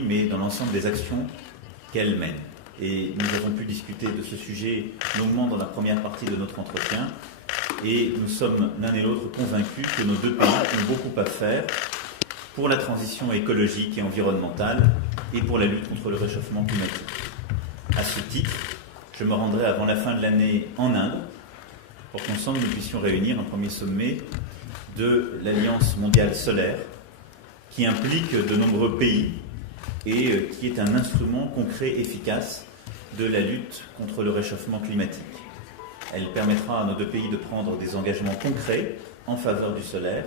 mais dans l'ensemble des actions qu'elle mène. Et nous avons pu discuter de ce sujet longuement dans la première partie de notre entretien, et nous sommes l'un et l'autre convaincus que nos deux pays ont beaucoup à faire pour la transition écologique et environnementale et pour la lutte contre le réchauffement climatique. À ce titre, je me rendrai avant la fin de l'année en Inde pour qu'ensemble nous puissions réunir un premier sommet de l'Alliance mondiale solaire qui implique de nombreux pays et qui est un instrument concret et efficace de la lutte contre le réchauffement climatique. Elle permettra à nos deux pays de prendre des engagements concrets en faveur du solaire,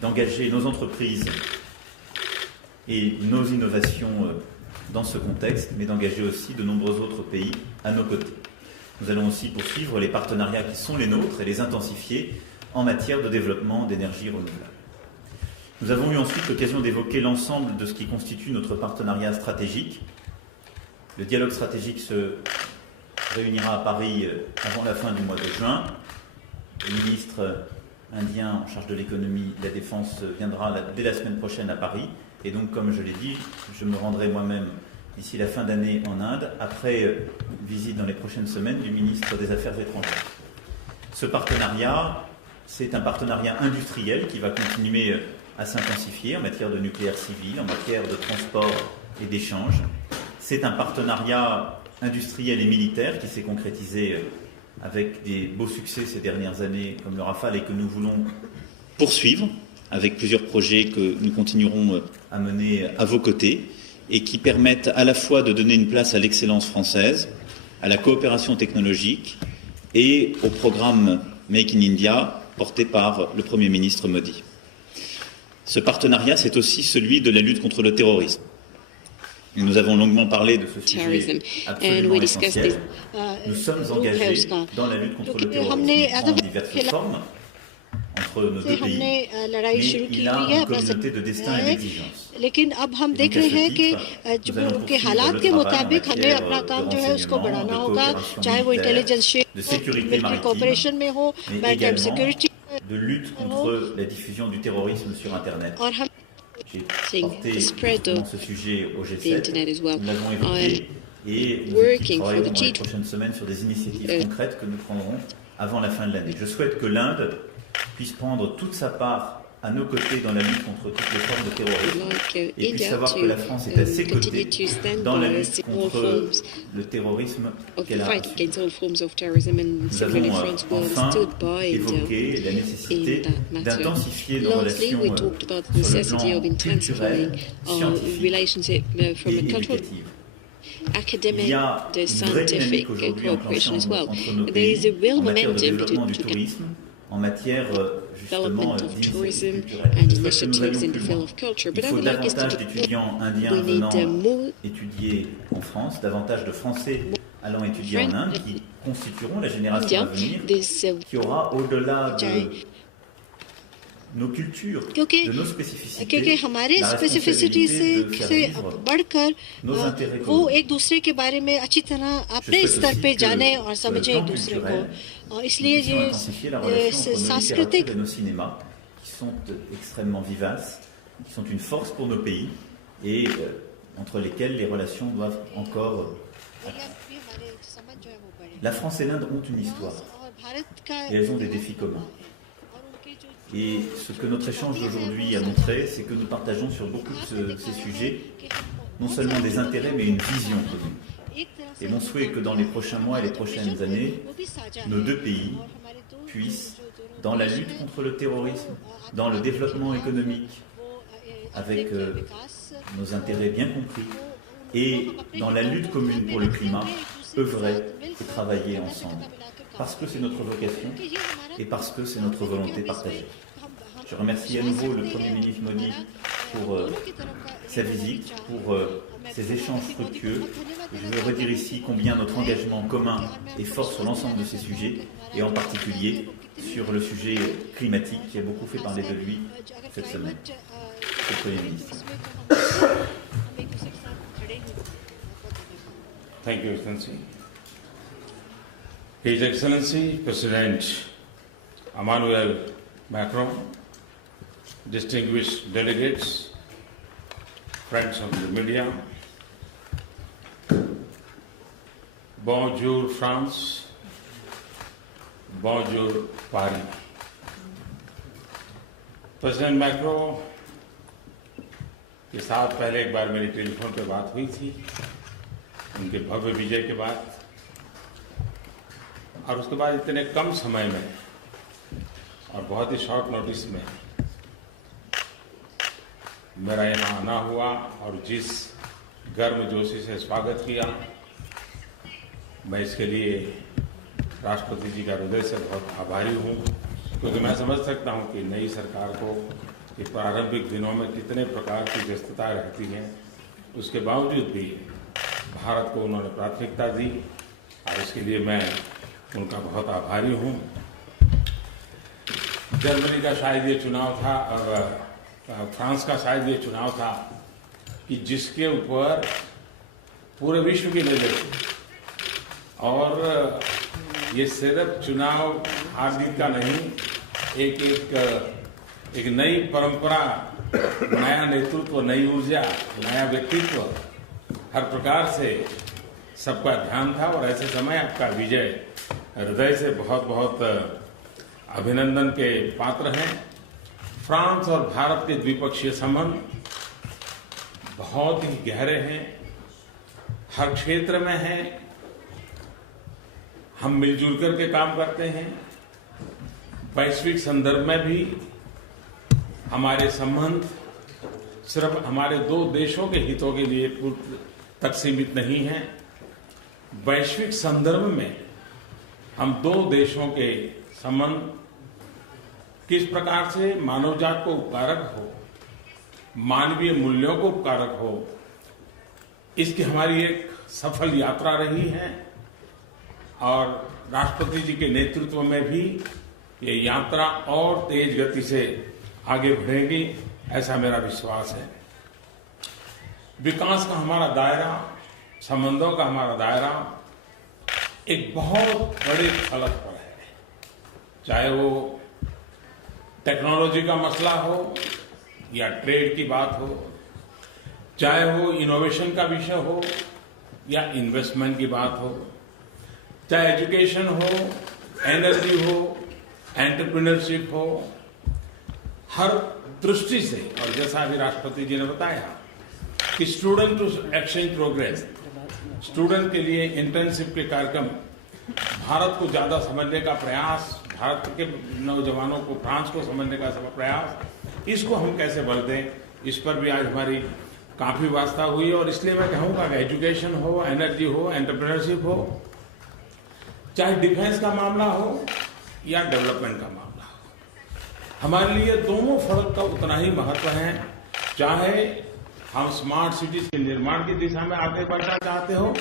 d'engager nos entreprises et nos innovations dans ce contexte, mais d'engager aussi de nombreux autres pays à nos côtés. Nous allons aussi poursuivre les partenariats qui sont les nôtres et les intensifier en matière de développement d'énergie renouvelable. Nous avons eu ensuite l'occasion d'évoquer l'ensemble de ce qui constitue notre partenariat stratégique. Le dialogue stratégique se réunira à Paris avant la fin du mois de juin. Le ministre indien en charge de l'économie et de la défense viendra dès la semaine prochaine à Paris. Et donc, comme je l'ai dit, je me rendrai moi-même d'ici la fin d'année en Inde, après une visite dans les prochaines semaines du ministre des Affaires étrangères. Ce partenariat, c'est un partenariat industriel qui va continuer à s'intensifier en matière de nucléaire civil, en matière de transport et d'échange. C'est un partenariat industriel et militaire qui s'est concrétisé avec des beaux succès ces dernières années, comme le Rafale, et que nous voulons poursuivre avec plusieurs projets que nous continuerons à mener à vos côtés et qui permettent à la fois de donner une place à l'excellence française, à la coopération technologique et au programme Make in India porté par le Premier ministre Modi. Ce partenariat, c'est aussi celui de la lutte contre le terrorisme. Et nous avons longuement parlé de ce sujet absolument essentiel. Nous sommes engagés dans la lutte contre le terrorisme en diverses formes entre nos deux pays, mais il a une communauté de destin et d'exigence. लेकिन अब हम देख रहे हैं कि जो उनके हालात के मुताबिक हमें अपना काम जो है उसको बढ़ाना होगा, चाहे वो इंटेलिजेंस मिलिट्री कोऑपरेशन में हो, maritime security, de lutte contre la diffusion du terrorisme sur Internet. J'ai porté ce sujet au G7, nous l'avons évoqué et nous travaillons dans les prochaines semaines sur des initiatives concrètes que nous prendrons avant la fin de l'année. Je souhaite que l'Inde puisse prendre toute sa part à nos côtés dans la lutte contre toutes les formes de terrorisme et puisse savoir que la France est à ses côtés dans la lutte contre le terrorisme qu'elle a reçu. Nous avons enfin évoqué la nécessité d'intensifier nos relations sur le plan culturel, scientifique et éducatif. Il y a une vraie dynamique aujourd'hui enclenchée entre nos pays en matière de développement du tourisme, en matière justement d'initiatives culturelles. Il faut davantage d'étudiants indiens venant étudier en France, davantage de Français allant étudier en Inde, qui constitueront la génération à venir, qui aura au-delà de nos cultures, de nos spécificités, क्योंकि हमारे specificity से बढ़कर वो एक दूसरे के बारे में अच्छी तरह अपने स्तर पे जाने और समझें एक दूसरे को, और इसलिए ये सांस्कृतिक de nos cinémas qui sont extrêmement vivaces, qui sont une force pour nos pays et entre lesquels les relations doivent encore. La France et l'Inde ont une histoire et elles ont des défis communs. Et ce que notre échange d'aujourd'hui a montré, c'est que nous partageons sur beaucoup de ces sujets non seulement des intérêts, mais une vision commune. Et mon souhait est que dans les prochains mois et les prochaines années, nos deux pays puissent, dans la lutte contre le terrorisme, dans le développement économique, avec nos intérêts bien compris, et dans la lutte commune pour le climat, œuvrer et travailler ensemble. Parce que c'est notre vocation et parce que c'est notre volonté partagée. Je remercie à nouveau le Premier ministre Modi pour sa visite, pour ces échanges fructueux. Je veux redire ici combien notre engagement commun est fort sur l'ensemble de ces sujets, et en particulier sur le sujet climatique qui a beaucoup fait parler de lui cette semaine. Monsieur le Premier ministre. Thank you, Excellency. His Excellency President Emmanuel Macron, distinguished delegates, friends of the media, bonjour France, bonjour Paris. President macro के साथ पहले एक बार मेरी telephone पे बात हुई थी उनके भव्य विजय के बाद, और उसके बाद इतने कम समय में और बहुत ही शॉर्ट नोटिस में मेरा यहाँ आना हुआ और जिस गर्मजोशी से स्वागत किया, मैं इसके लिए राष्ट्रपति जी का हृदय से बहुत आभारी हूँ, क्योंकि मैं समझ सकता हूँ कि नई सरकार को कि प्रारंभिक दिनों में कितने प्रकार की व्यस्तता रहती है, उसके बावजूद भी भारत को उन्होंने प्राथमिकता दी और इसके लिए मैं उनका बहुत आभारी हूँ। जर्मनी का शायद ये चुनाव था और फ्रांस का शायद ये चुनाव था कि जिसके ऊपर पूरे विश्व की नजर थी, और ये सिर्फ चुनाव हार जीत का नहीं, एक नई परंपरा, नया नेतृत्व, नई ऊर्जा, नया व्यक्तित्व, हर प्रकार से सबका ध्यान था। और ऐसे समय आपका विजय हृदय से बहुत बहुत अभिनंदन के पात्र हैं। फ्रांस और भारत के द्विपक्षीय संबंध बहुत ही गहरे हैं, हर क्षेत्र में हैं। हम मिलजुल करके काम करते हैं। वैश्विक संदर्भ में भी हमारे संबंध सिर्फ हमारे दो देशों के हितों के लिए तक सीमित नहीं है। वैश्विक संदर्भ में हम दो देशों के संबंध किस प्रकार से मानवजात को उपकारक हो, मानवीय मूल्यों को उपकारक हो, इसकी हमारी एक सफल यात्रा रही है। और राष्ट्रपति जी के नेतृत्व में भी ये यात्रा और तेज गति से आगे बढ़ेगी, ऐसा मेरा विश्वास है। विकास का हमारा दायरा, संबंधों का हमारा दायरा एक बहुत बड़े फलक पर है, चाहे वो टेक्नोलॉजी का मसला हो या ट्रेड की बात हो, चाहे वो इनोवेशन का विषय हो या इन्वेस्टमेंट की बात हो, चाहे एजुकेशन हो, एनर्जी हो, एंटरप्रेन्योरशिप हो, हर दृष्टि से। और जैसा अभी राष्ट्रपति जी ने बताया कि student to exchange progress, student के लिए इंटर्नशिप के कार्यक्रम, भारत को ज्यादा समझने का प्रयास, भारत के नौजवानों को फ्रांस को समझने का प्रयास, इसको हम कैसे बल दें, इस पर भी आज हमारी काफी वास्ता हुई। और इसलिए मैं कहूंगा कि एजुकेशन हो, एनर्जी हो, एंटरप्रेन्योरशिप हो, चाहे डिफेंस का मामला हो या डेवलपमेंट का मामला हो, हमारे लिए दोनों फर्क का उतना ही महत्व है। चाहे हम स्मार्ट सिटीज के निर्माण की दिशा में आगे बढ़ना चाहते हो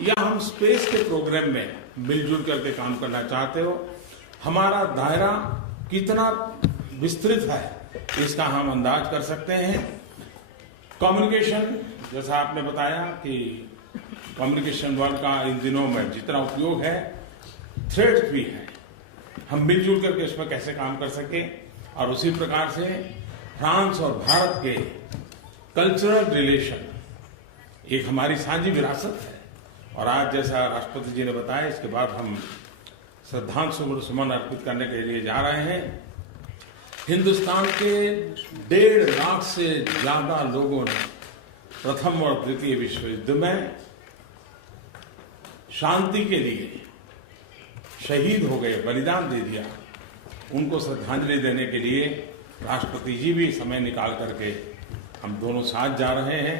या हम स्पेस के प्रोग्राम में मिलजुल करके काम करना चाहते हो, हमारा दायरा कितना विस्तृत है इसका हम अंदाज कर सकते हैं। कम्युनिकेशन, जैसा आपने बताया कि कम्युनिकेशन वर्ड का इन दिनों में जितना उपयोग है, थ्रेड्स भी है, हम मिलजुल करके इसमें कैसे काम कर सके। और उसी प्रकार से फ्रांस और भारत के कल्चरल रिलेशन एक हमारी साझी विरासत है। और आज जैसा राष्ट्रपति जी ने बताया, इसके बाद हम श्रद्धांजलि सुमन अर्पित करने के लिए जा रहे हैं। हिंदुस्तान के 1.5 लाख से ज्यादा लोगों ने प्रथम और द्वितीय विश्व युद्ध में शांति के लिए शहीद हो गए, बलिदान दे दिया। उनको श्रद्धांजलि देने के लिए राष्ट्रपति जी भी समय निकाल करके हम दोनों साथ जा रहे हैं।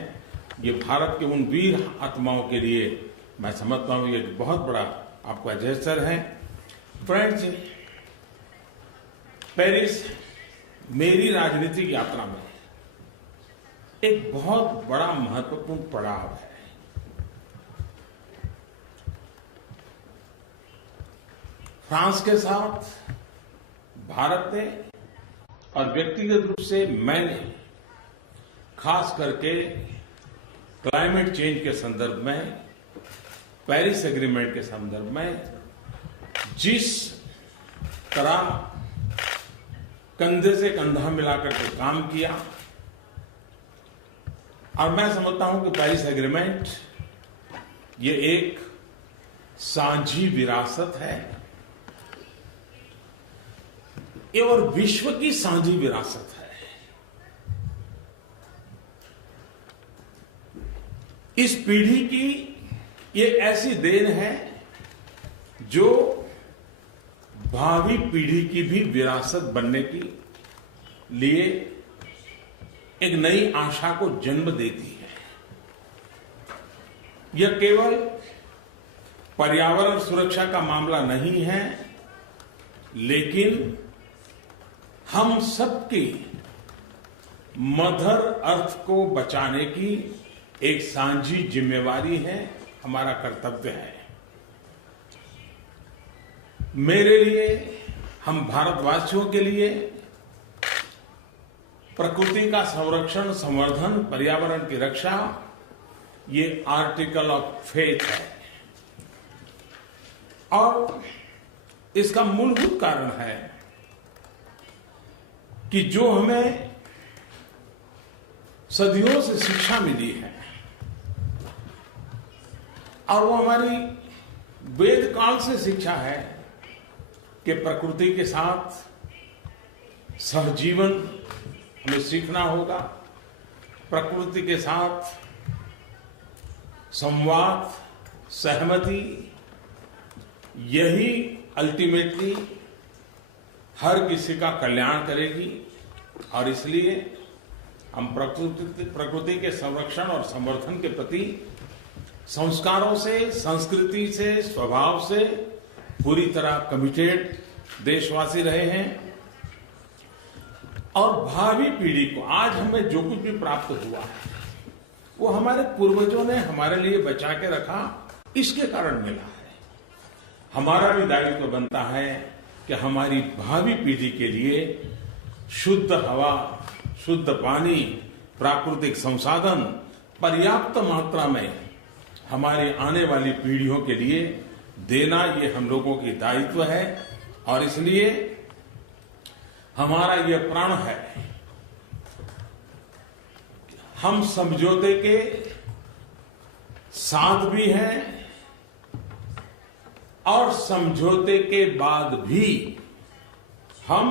ये भारत के उन वीर आत्माओं के लिए मैं समझता हूँ ये बहुत बड़ा आपका जेस्चर है। फ्रेंड्स, पेरिस मेरी राजनीतिक यात्रा में एक बहुत बड़ा महत्वपूर्ण पड़ाव है। फ्रांस के साथ भारत ने और व्यक्तिगत रूप से मैंने खास करके क्लाइमेट चेंज के संदर्भ में, पेरिस एग्रीमेंट के संदर्भ में जिस तरह कंधे से कंधा मिलाकर के काम किया, और मैं समझता हूं कि पेरिस एग्रीमेंट ये एक साझी विरासत है, ये और विश्व की साझी विरासत है। इस पीढ़ी की ये ऐसी देन है जो भावी पीढ़ी की भी विरासत बनने के लिए एक नई आशा को जन्म देती है। यह केवल पर्यावरण सुरक्षा का मामला नहीं है, लेकिन हम सबकी मदर अर्थ को बचाने की एक साझी जिम्मेवारी है, हमारा कर्तव्य है। मेरे लिए, हम भारतवासियों के लिए प्रकृति का संरक्षण, संवर्धन, पर्यावरण की रक्षा ये आर्टिकल ऑफ फेथ है। और इसका मूलभूत कारण है कि जो हमें सदियों से शिक्षा मिली है और वो हमारी वेद काल से शिक्षा है कि प्रकृति के साथ सहजीवन हमें सीखना होगा, प्रकृति के साथ संवाद, सहमति, यही अल्टीमेटली हर किसी का कल्याण करेगी। और इसलिए हम प्रकृति के संरक्षण और संवर्धन के प्रति संस्कारों से, संस्कृति से, स्वभाव से पूरी तरह कमिटेड देशवासी रहे हैं। और भावी पीढ़ी को आज हमें जो कुछ भी प्राप्त हुआ है वो हमारे पूर्वजों ने हमारे लिए बचा के रखा, इसके कारण मिला है। हमारा भी दायित्व बनता है कि हमारी भावी पीढ़ी के लिए शुद्ध हवा, शुद्ध पानी, प्राकृतिक संसाधन पर्याप्त मात्रा में हमारी आने वाली पीढ़ियों के लिए देना, ये हम लोगों की दायित्व है। और इसलिए हमारा ये प्रण है, हम समझौते के साथ भी हैं और समझौते के बाद भी हम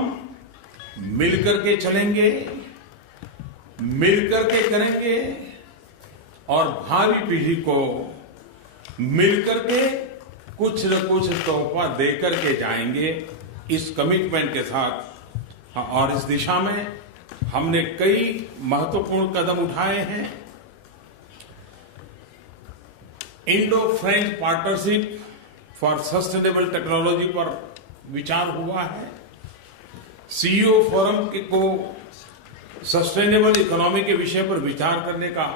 मिलकर के चलेंगे, मिलकर के करेंगे और भावी पीढ़ी को मिलकर के कुछ न कुछ तोहफा देकर के जाएंगे, इस कमिटमेंट के साथ। और इस दिशा में हमने कई महत्वपूर्ण कदम उठाए हैं। Indo French partnership for sustainable technology पर विचार हुआ है। सीईओ फोरम को सस्टेनेबल इकोनॉमी के विषय पर विचार करने का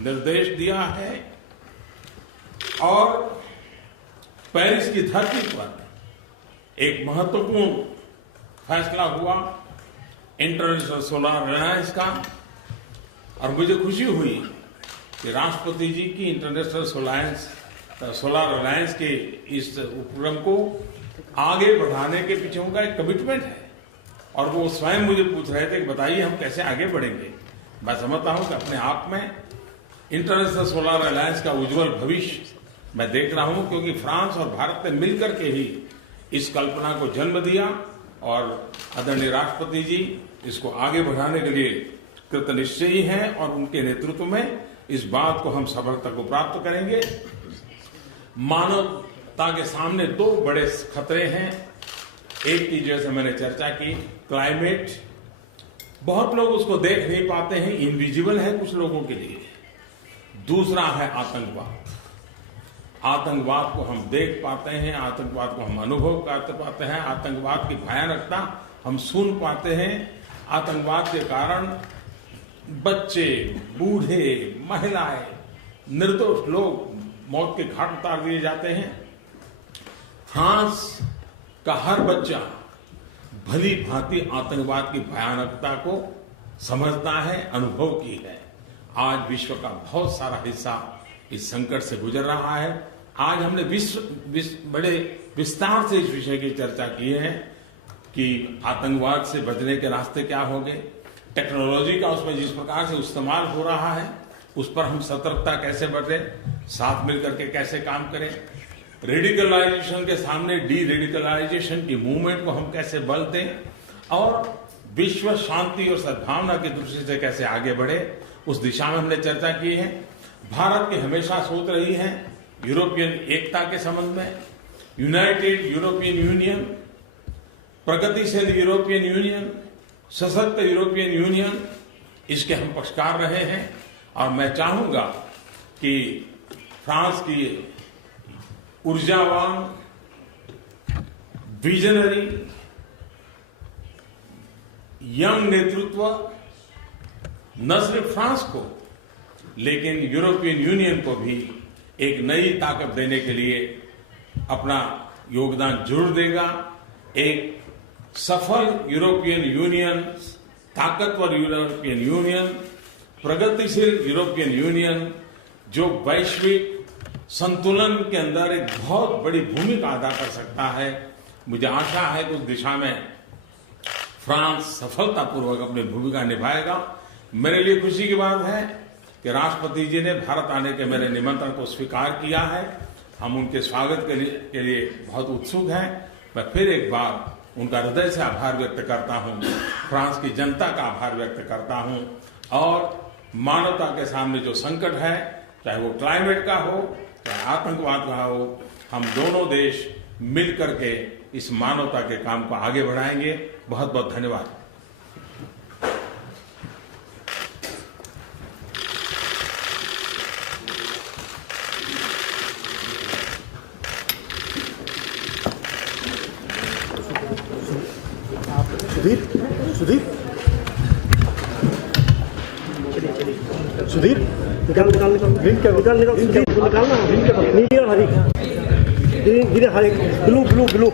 निर्देश दिया है। और पेरिस की धरती पर एक महत्वपूर्ण फैसला हुआ इंटरनेशनल सोलर अलायंस का। और मुझे खुशी हुई कि राष्ट्रपति जी की इंटरनेशनल सोलर अलायंस के इस उपक्रम को आगे बढ़ाने के पीछे उनका एक कमिटमेंट है। और वो स्वयं मुझे पूछ रहे थे कि बताइए हम कैसे आगे बढ़ेंगे। मैं समझता हूं कि अपने आप में इंटरनेशनल सोलर अलायंस का उज्जवल भविष्य मैं देख रहा हूं, क्योंकि फ्रांस और भारत ने मिलकर के ही इस कल्पना को जन्म दिया और आदरणीय राष्ट्रपति जी इसको आगे बढ़ाने के लिए कृतनिश्चयी हैं और उनके नेतृत्व में इस बात को हम सफलता को प्राप्त करेंगे। मानवता के सामने दो बड़े खतरे हैं। एक की जैसे मैंने चर्चा की, क्लाइमेट, बहुत लोग उसको देख नहीं पाते हैं, इनविजिबल है कुछ लोगों के लिए। दूसरा है आतंकवाद। आतंकवाद को हम देख पाते हैं, आतंकवाद को हम अनुभव कर पाते हैं, आतंकवाद की भयानकता हम सुन पाते हैं। आतंकवाद के कारण बच्चे, बूढ़े, महिलाएं, निर्दोष लोग मौत के घाट उतार दिए जाते हैं। फ्रांस का हर बच्चा भली भांति आतंकवाद की भयानकता को समझता है, अनुभव की है। आज विश्व का बहुत सारा हिस्सा इस संकट से गुजर रहा है। आज हमने बड़े विस्तार से इस विषय की चर्चा की है कि आतंकवाद से बचने के रास्ते क्या होंगे, टेक्नोलॉजी का उसमें जिस प्रकार से इस्तेमाल हो रहा है उस पर हम सतर्कता कैसे बरतें, साथ मिलकर के कैसे काम करें, रेडिकलाइजेशन के सामने डी रेडिकलाइजेशन की मूवमेंट को हम कैसे बल दें और विश्व शांति और सद्भावना की दृष्टि से कैसे आगे बढ़े, उस दिशा में हमने चर्चा की है। भारत की हमेशा सोच रही है यूरोपियन एकता के संबंध में, यूनाइटेड यूरोपियन यूनियन, प्रगतिशील यूरोपियन यूनियन, सशक्त यूरोपियन यूनियन, इसके हम पक्षकार रहे हैं। और मैं चाहूंगा कि फ्रांस की ऊर्जावान, विजनरी, यंग नेतृत्व न सिर्फ फ्रांस को लेकिन यूरोपियन यूनियन को भी एक नई ताकत देने के लिए अपना योगदान जरूर देगा। एक सफल यूरोपियन यूनियन, ताकतवर यूरोपियन यूनियन, प्रगतिशील यूरोपियन यूनियन जो वैश्विक संतुलन के अंदर एक बहुत बड़ी भूमिका अदा कर सकता है। मुझे आशा है कि उस दिशा में फ्रांस सफलतापूर्वक अपनी भूमिका निभाएगा। मेरे लिए खुशी की बात है कि राष्ट्रपति जी ने भारत आने के मेरे निमंत्रण को स्वीकार किया है। हम उनके स्वागत के लिए बहुत उत्सुक हैं। मैं फिर एक बार उनका हृदय से आभार व्यक्त करता हूं, फ्रांस की जनता का आभार व्यक्त करता हूं और मानवता के सामने जो संकट है, चाहे वो क्लाइमेट का हो, चाहे आतंकवाद का हो, हम दोनों देश मिल करके इस मानवता के काम को आगे बढ़ाएंगे। बहुत बहुत धन्यवाद। सुधीर निकालना नीली और हरी, ग्रीन हरी, blue blue blue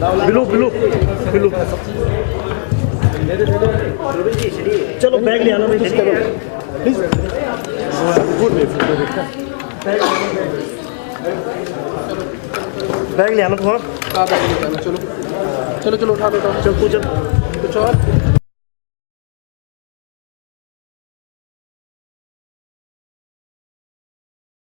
blue blue blue. चलो बैग ले आना प्लीज, बैग ले आना तुम्हारा। चलो चलो चलो उठा दो, चल कुछ